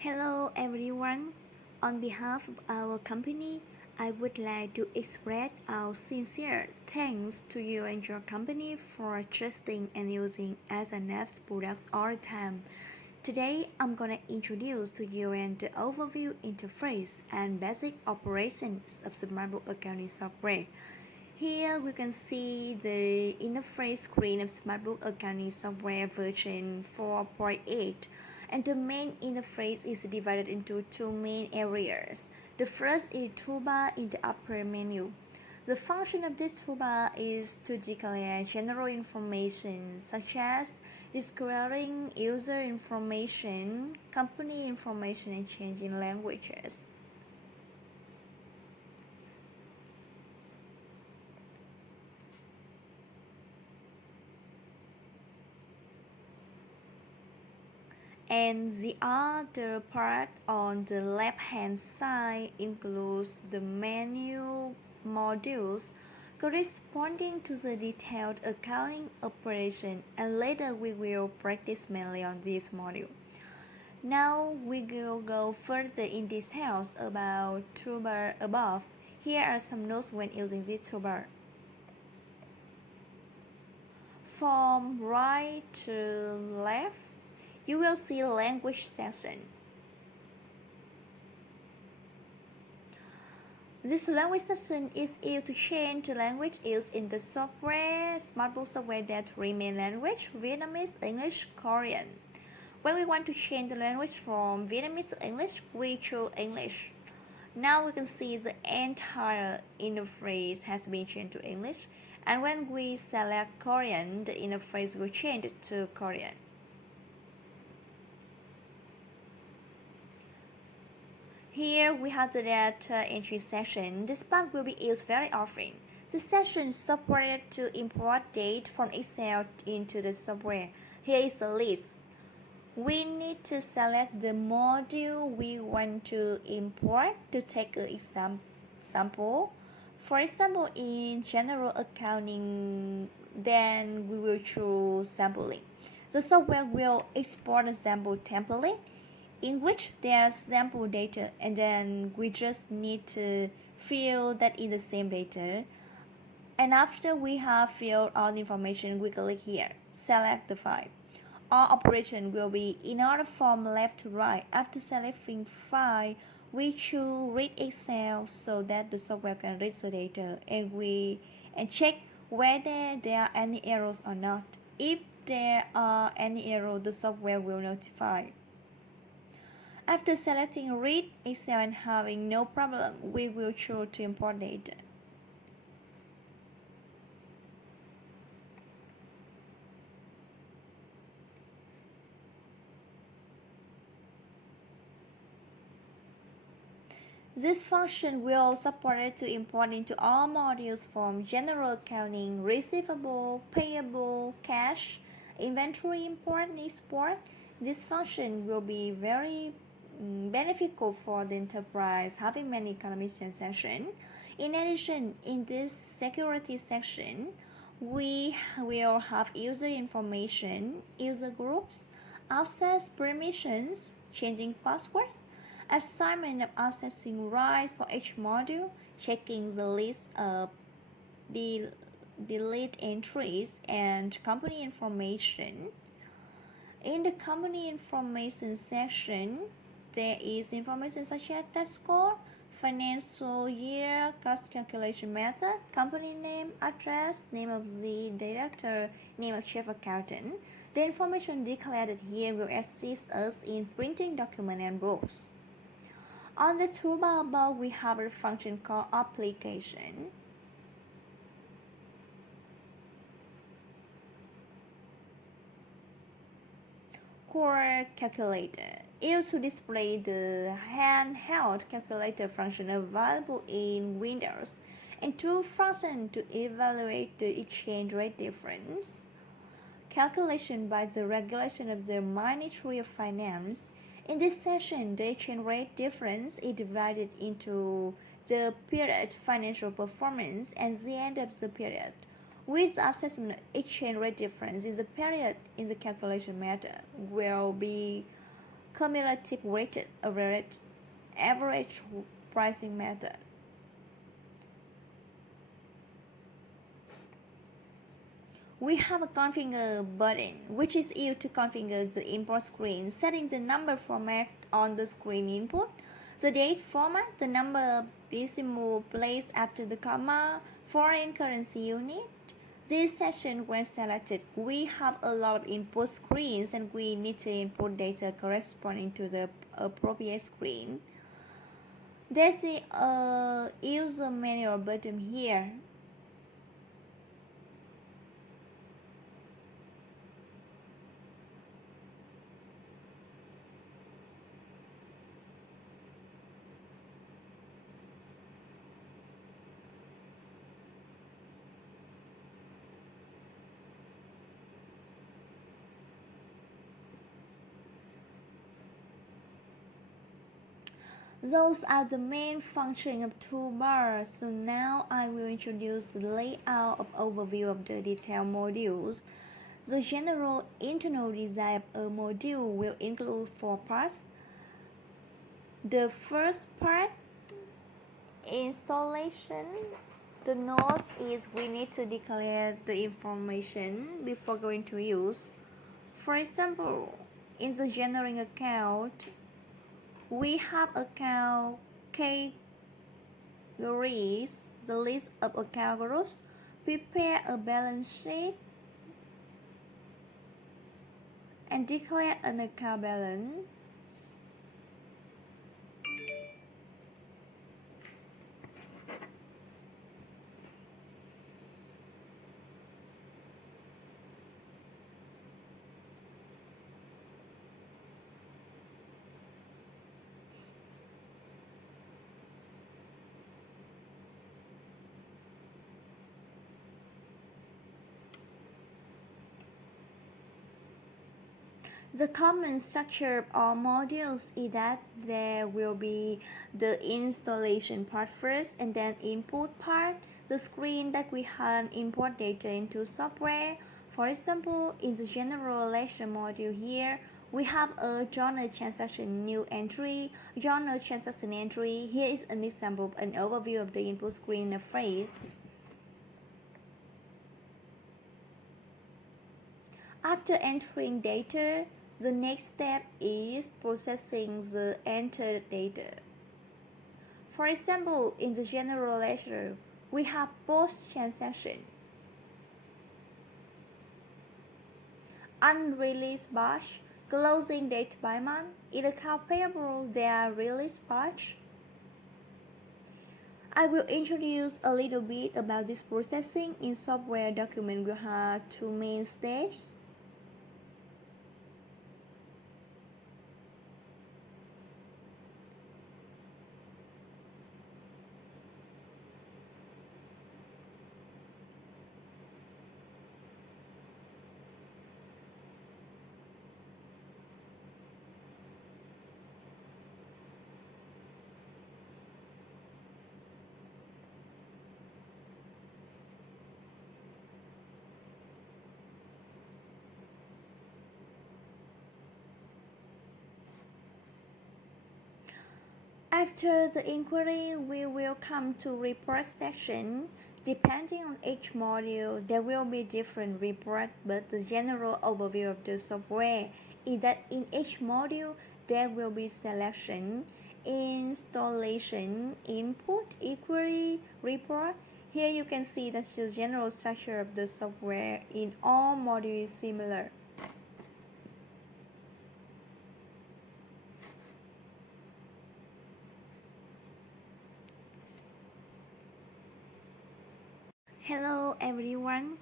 Hello everyone. On behalf of our company, I would like to express our sincere thanks to you and your company for trusting and using SNF's products all the time. Today, I'm gonna introduce to you and the overview interface and basic operations of SmartBook accounting software. Here we can see the interface screen of SmartBook accounting software version 4.8, and the main interface is divided into two main areas. The first is toolbar in the upper menu. The function of this toolbar is to declare general information such as disclosing user information, company information, and changing languages. And the other part on the left hand side includes the menu modules corresponding to the detailed accounting operation, and later we will practice mainly on this module. Now we will go further in details about toolbar above. Here are some notes when using this toolbar. From right to left, you will see language section. This language section is used to change the language used in the software. SmartBook software that remain language Vietnamese, English, Korean. When we want to change the language from Vietnamese to English, we choose English. Now we can see the entire interface has been changed to English, and when we select Korean, the interface will change to Korean. Here we have the data entry section. This part will be used very often. This section supported to import data from Excel into the software. Here is a list. We need to select the module we want to import to take an example. For example, in general accounting, then we will choose sampling. The software will export a sample template in which there's sample data, and then we just need to fill that in the same data. And after we have filled all the information, we click here, select the file. All operation will be in order from left to right. After selecting file, we choose read Excel so that the software can read the data, and check whether there are any errors or not. If there are any errors, the software will notify. After selecting read Excel and having no problem, we will choose to import data. This function will support it to import into all modules from general accounting, receivable, payable, cash, inventory import and export. This function will be very beneficial for the enterprise having many economic transactions. In addition, in this security section, we will have user information, user groups, access permissions, changing passwords, assignment of accessing rights for each module, checking the list of delete entries, and company information. In the company information section, there is information such as tax score, financial year, cost calculation method, company name, address, name of the director, name of chief accountant. The information declared here will assist us in printing documents and books. On the toolbar above, we have a function called application. Core calculator used to display the handheld calculator function available in Windows, and two functions to evaluate the exchange rate difference. Calculation by the regulation of the Ministry of Finance. In this session, the exchange rate difference is divided into the period financial performance and the end of the period. With assessment exchange rate difference in the period in the calculation method will be cumulative weighted average pricing method. We have a configure button, which is used to configure the import screen, setting the number format on the screen input, the date format, the number decimal place after the comma, foreign currency unit. This section, when selected, we have a lot of input screens and we need to input data corresponding to the appropriate screen. There's a user manual button here. Those are the main functions of toolbars. So now I will introduce the layout of overview of the detail modules. The general internal design of a module will include 4 parts. The first part, installation. The note is we need to declare the information before going to use. For example, in the generating account, we have account categories, the list of account groups, prepare a balance sheet, and declare an account balance. The common structure of all modules is that there will be the installation part first and then input part, the screen that we can import data into software. For example, in the general ledger module here, we have a journal transaction new entry, journal transaction entry. Here is an example, an overview of the input screen interface. After entering data, the next step is processing the entered data. For example, in the general ledger, we have post-transaction, unreleased batch, closing date by month. In account payable, there are release batch. I will introduce a little bit about this processing. In software document, we have 2 main stages. After the inquiry, we will come to report section. Depending on each module, there will be different reports, but the general overview of the software is that in each module, there will be selection, installation, input, inquiry, report. Here you can see that the general structure of the software in all modules is similar. Hello everyone,